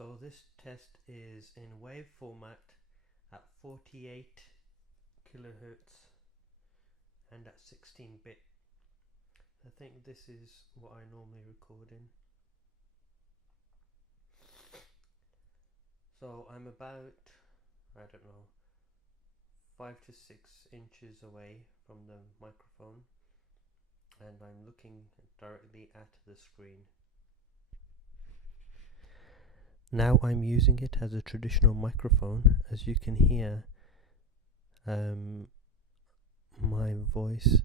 So this test is in wave format at 48 kilohertz and at 16-bit. I think this is what I normally record in. So I'm about, I don't know, 5 to 6 inches away from the microphone, and I'm looking directly at the screen. Now I'm using it as a traditional microphone. As you can hear, my voice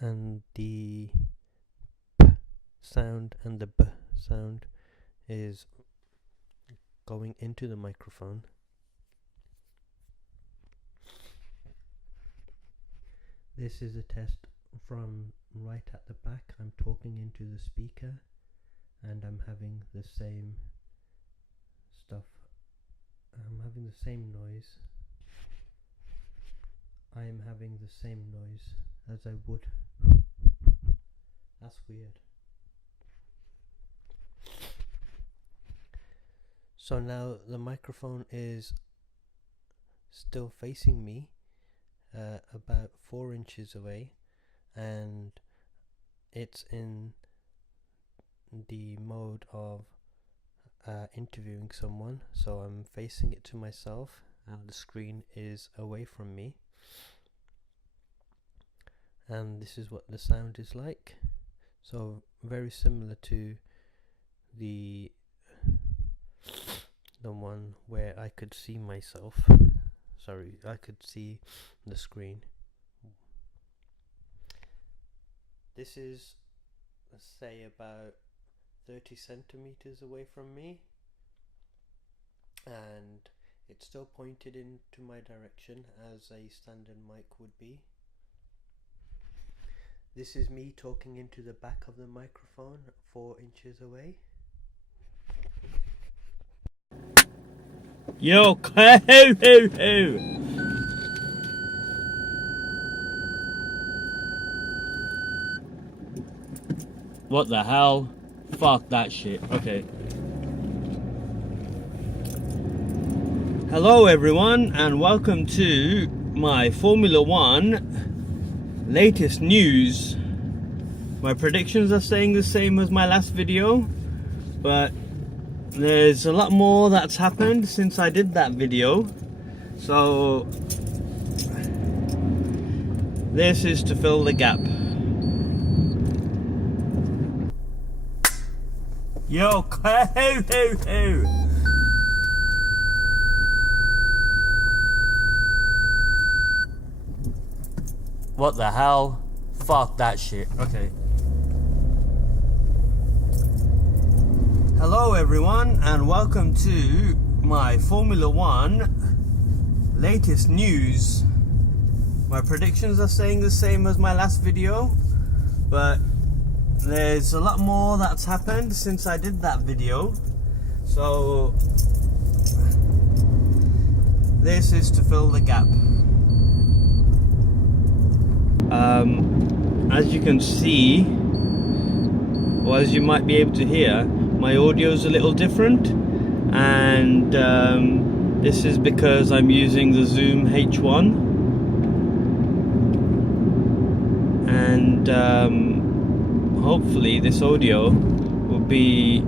and the p sound and the b sound is going into the microphone. This is a test from right at the back. I'm talking into the speaker and I'm having the same stuff. I'm having the same noise. I am having the same noise as I would. That's weird. So now the microphone is still facing me, about 4 inches away, and it's in the mode of interviewing someone. So I'm facing it to myself and the screen is away from me, and this is what the sound is like. So very similar to the one where I could see myself. Sorry, I could see the screen. This is, let's say, about 30 centimeters away from me, and it's still pointed into my direction as a standard mic would be. This is me talking into the back of the microphone 4 inches away. Yo, ho. What the hell? Fuck that shit. Okay. Hello everyone, and welcome to my Formula One latest news. My predictions are staying the same as my last video, but there's a lot more that's happened since I did that video. So this is to fill the gap. Yo, ho. What the hell? Fuck that shit. Okay. Hello everyone, and welcome to my Formula One latest news. My predictions are staying the same as my last video, but there's a lot more that's happened since I did that video. So this is to fill the gap. As you can see, or as you might be able to hear, my audio is a little different, and this is because I'm using the Zoom H1, and hopefully this audio will be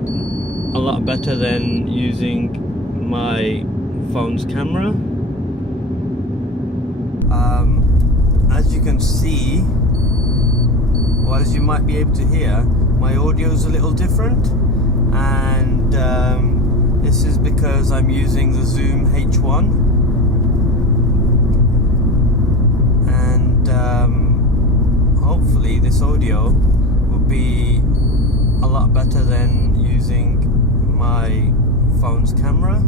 a lot better than using my phone's camera. As you can see, or as you might be able to hear, my audio is a little different, and this is because I'm using the Zoom H1, and hopefully this audio will be a lot better than using my phone's camera.